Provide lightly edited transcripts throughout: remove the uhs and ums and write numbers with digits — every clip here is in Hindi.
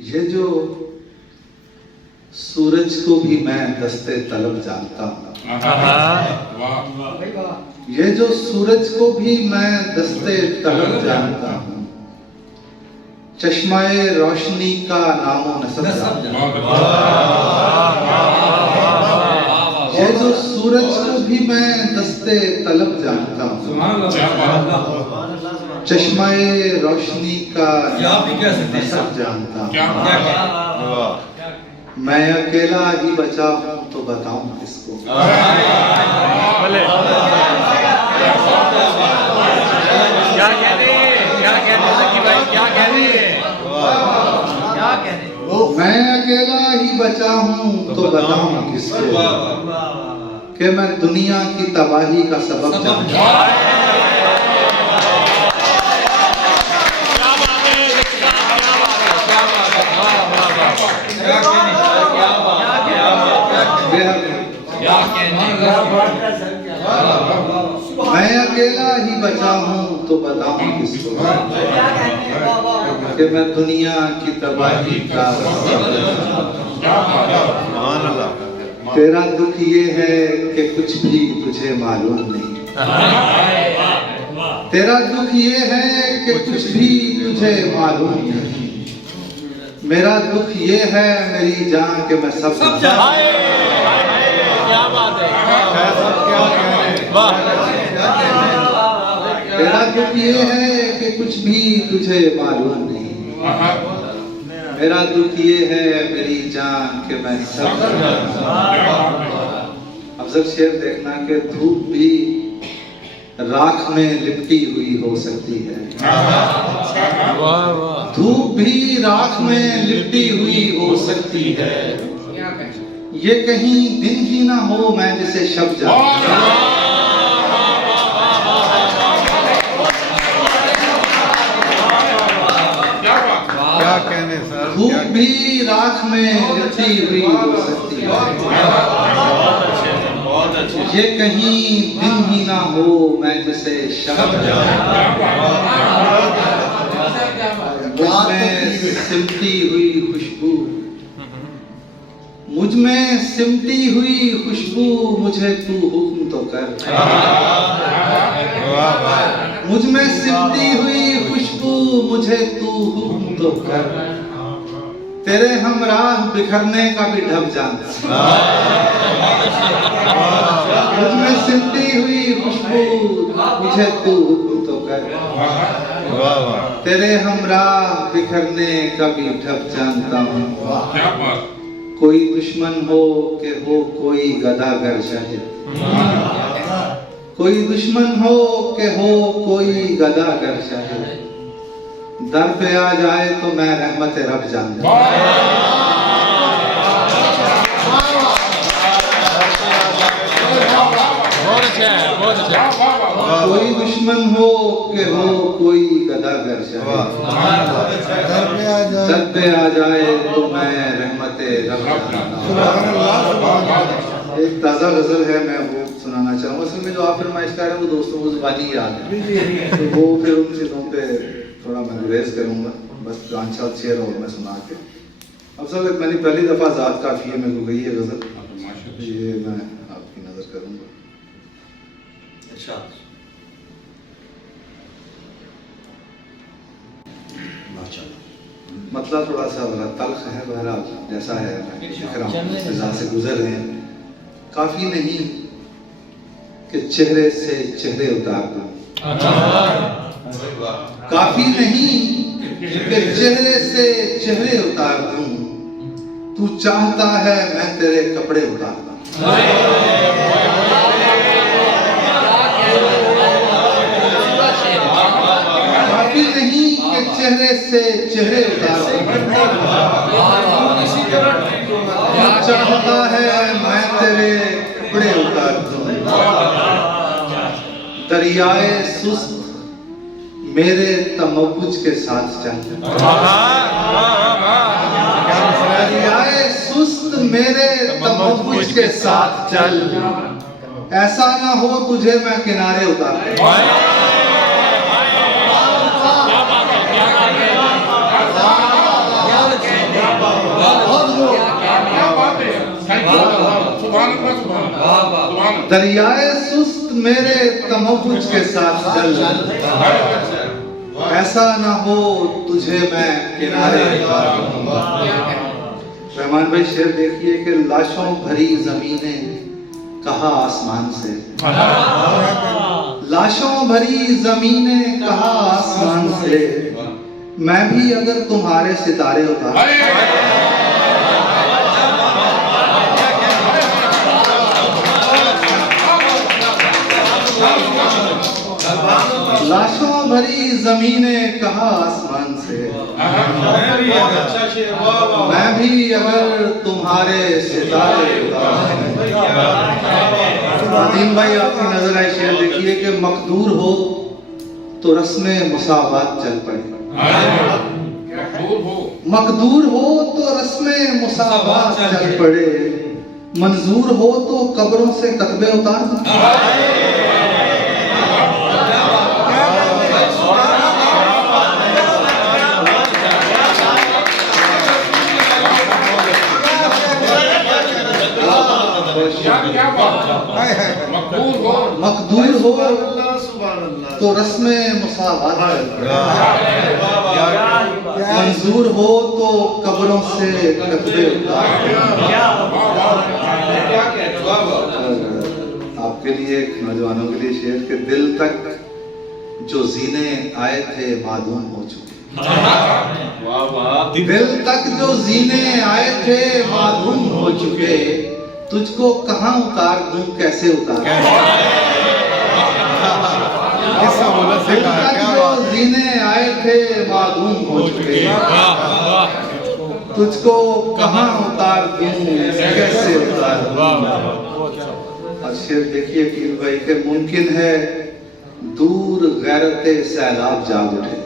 ये जो सूरज को भी मैं दस्ते तलब जानता हूँ, ये जो सूरज को भी मैं दस्ते तलब जानता हूँ, चश्माए रोशनी का नामो नसब जानता हूँ। ये जो सूरज को भी मैं दस्ते तलब जानता हूँ, चश्माए रोशनी का नसब जानता हूँ। मैं अकेला ही बचा हूँ तो बताऊं किसको। मैं अकेला ही बचा हूँ तो बताऊं किसको कि मैं दुनिया की तबाही का सबब जानता हूँ। मैं अकेला ही बचा हूँ तो बताऊं किसको कि मैं दुनिया की तबाही का तेरा दुख ये है कि कुछ भी तुझे मालूम नहीं। तेरा दुख ये है कि कुछ भी तुझे मालूम नहीं। मेरा दुख ये है मेरी जान के मैं सब क्या बात है। तेरा दुख ये है कि कुछ भी तुझे मालूम नहीं। मेरा दुख ये है मेरी जान के मैं सब। अफजल शेर देखना कि धूप भी राख में लिपटी हुई हो सकती है। धूप भी राख में लिपटी हुई हो सकती है। ये कहीं दिन ही ना हो मैं जिसे शब जानता। क्या कहने सर। धूप भी राख में लिपटी हुई हो सकती है। ये कहीं दिन ही ना हो मैं जिसे शब जानता। मुझमें सिमटी हुई खुशबू, मुझ में सिमटी हुई खुशबू मुझे तू हुक्म तो कर। मुझ में सिमटी हुई खुशबू मुझे तू हुक्म तो कर। तेरे हमराह बिखरने का भी ढब जानता। मुझ में सिमटी हुई खुशबू मुझे तू हुक्म तो कर। तेरे हमराह बिखरने का भी ढब जानता हूँ। कोई दुश्मन हो के हो कोई गदागर शाहिद। कोई दुश्मन हो के हो कोई गदागर शाहिद। दर पे आ जाए तो मैं रहमत रब जानता हूँ। कोई दुश्मन हो के हो कोई गदागर शाहिद। दर पे आ जाए तो मैं रहमत रब जानता हूँ। एक ताज़ा गजल है, मैं वो सुनाना चाहूँगा। असल में जो आप फरमाइशकार हैं वो दोस्तों को ज़ुबानी याद है, तो वो फिर उन चीज़ों पे थोड़ा मैं गुरेज करूँगा। बस 5-7 शेर और मैं सुना के। अब सब मैंने पहली दफ़ा ज़ात काफ़ी है मेरे को गई है गजल, ये मैं आपकी नज़र करूँगा। मतलब थोड़ा सा बड़ा तल्ख है, बहरहाल जैसा है मैं लिख रहा हूँ, फिजा से गुजर रहे हैं। काफी नहीं कि चेहरे से चेहरे उतार दूं। काफी नहीं कि चेहरे से चेहरे उतार दूं। तू चाहता है मैं तेरे कपड़े उतार दूं। काफी नहीं कि चेहरे से चेहरे उतार दूं। तू चाहता है मैं तेरे कपड़े उतार दूं। दरियाए सुस्त मेरे तमब्बुज के साथ चल। दरियाए सुस्त मेरे तमब्बुज के साथ चल। ऐसा ना हो तुझे मैं किनारे उतार दूं। सुभान अल्लाह सुभान अल्लाह। दरियाए सुस्त मेरे तमव्वुज के साथ चल, ऐसा ना हो तुझे मैं किनारे उतार दूंगा। रहमान भाई शेर देखिए कि लाशों भरी जमीनें कहा आसमान से, लाशों भरी जमीनें कहा आसमान से, मैं भी अगर तुम्हारे सितारे उतार, लाशों भरी जमीनें कहा आसमान से, मैं भी अगर तुम्हारे सितारे उतार। नदीम भाई आपकी नजर आए शेर देखिए कि मकदूर हो तो रस्मे मुसावात चल पड़े, मकदूर हो तो रस्मे मुसावात चल पड़े, मंजूर हो तो कब्रों से कतबे उतार दो। मकदूर हो तो रस्मे मुसावात, मंजूर हो तो कब्रों से कतबे उतार। आपके लिए नौजवानों के लिए शेर के दिल तक जो जीने आए थे मादूम हो चुके, दिल तक जो जीने आए थे मादूम हो चुके, तुझको कहां उतार दूं कैसे उतार। दिल तक जो जीने आए थे मादूम हो चुके, तुझको कहां उतार दूं कैसे उतार दूं। और शेर देखिए कि भाई के मुमकिन है दूर गैरते सैलाब जाग उठे,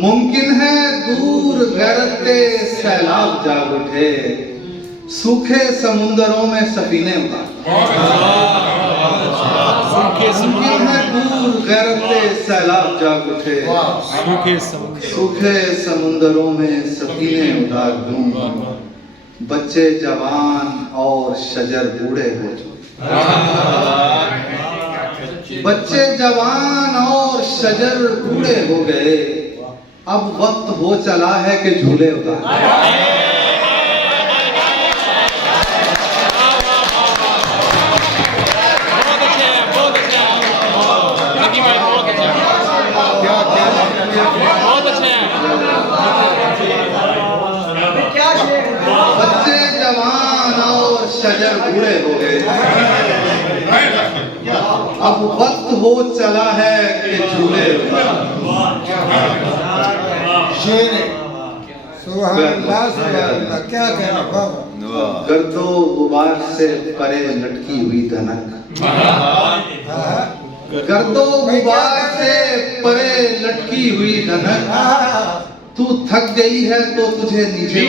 मुमकिन है दूर गैरते सैलाब जाग उठे, सूखे समुंदरों में सफीने उतार। मुमकिन है दूर गैरते सैलाब जाग उठे, सूखे समुंदरों में सफीने उतार दूं, बच्चे जवान और शजर बूढ़े हो चुके, बच्चे जवान और शजर बूढ़े हो गए, अब वक्त हो चला है कि झूले उतार। बच्चे जवान और शजर बूढ़े हो गए, अब वक्त हो चला है कि झूले उतार। क्या कहना बाबा। गर्दो गुबार से परे लटकी हुई धनक, गर्दो गुबार से परे लटकी हुई धनक, तू थक गई है तो तुझे नीचे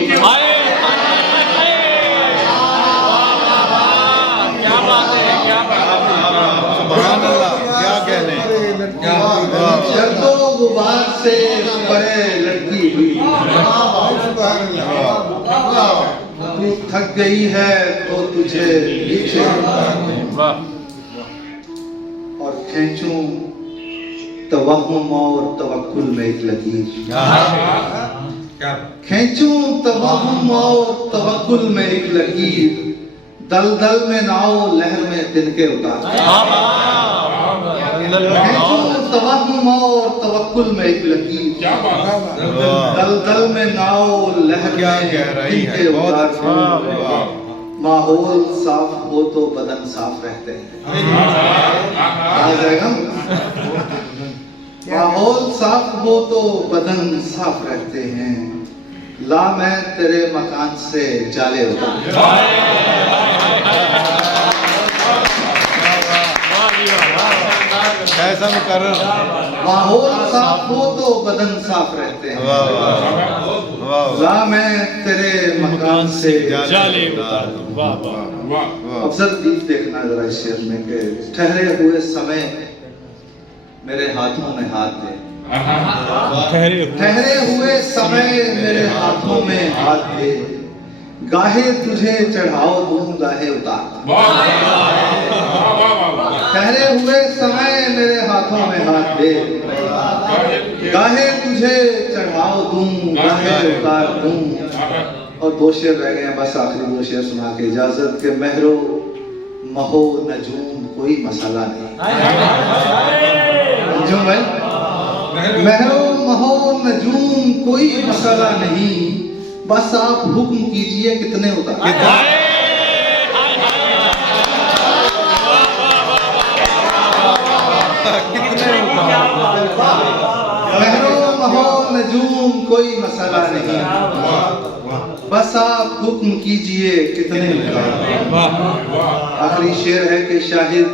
गर्दो गुबार से परे लटकी हुई, तू थक गई है तो तुझे नीचे और खींचूं तवहुम और तवक्कुल में एक लकीर, खींचूं तवहुम और तवक्कुल में एक लकीर, दलदल में नाव लहर में तिनके उतार। खींचूं तवहुम और तवक्कुल में एक लकीर, दलदल में नाव लहर में तिनके उतार। माहौल साफ हो तो बदन साफ रहते हैं, आ जाएगा। माहौल साफ हो तो बदन साफ रहते हैं, ला मैं तेरे मकान से जाले उतार। ऐसा मुकर्रर। माहौल साफ हो तो बदन साफ रहते हैं, ला मैं तेरे मकान से जाले उतार दूं। वाह वाह। अफजल दीप देखना जरा इस शेर में कि ठहरे हुए समय मेरे हाथों में हाथ दे, ठहरे हुए समय मेरे हाथों में हाथ दे, गाहे तुझे चढ़ाओ दूं गाहे उतार। ठहरे हुए समय मेरे हाथों में हाथ दे, गाहे तुझे चढ़ाओ दूं गाहे उतार दूं। और दो शेर रह गए हैं, बस आखिरी दो शेर सुना के इजाजत के महरो महो नजूम कोई मसाला नहीं। अंजुम भाई, महरो महो नजूम कोई मसाला नहीं, बस आप हुक्म कीजिए कितने उतार। महरो महो नजूम कोई मसाला नहीं, बस आप हुक्म कीजिए कितने उतार। आखिरी शेर है कि शाहिद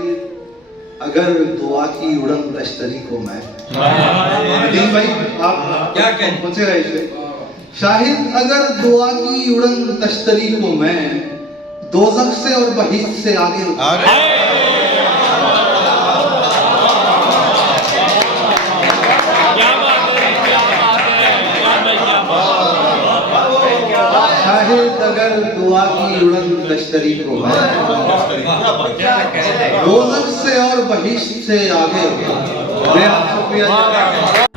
अगर दुआ की उड़न तश्तरी को मैं, भाई आप क्या कहते पूछे रहे शेर। शाहिद अगर दुआ की उड़न तश्तरी को मैं दोज़ख से और बहिश्त से आगे शाहिद अगर दुआ की उड़न तश्तरी को मैं दोज़ख से और बहिश्त से आगे मैं आप शुक्रिया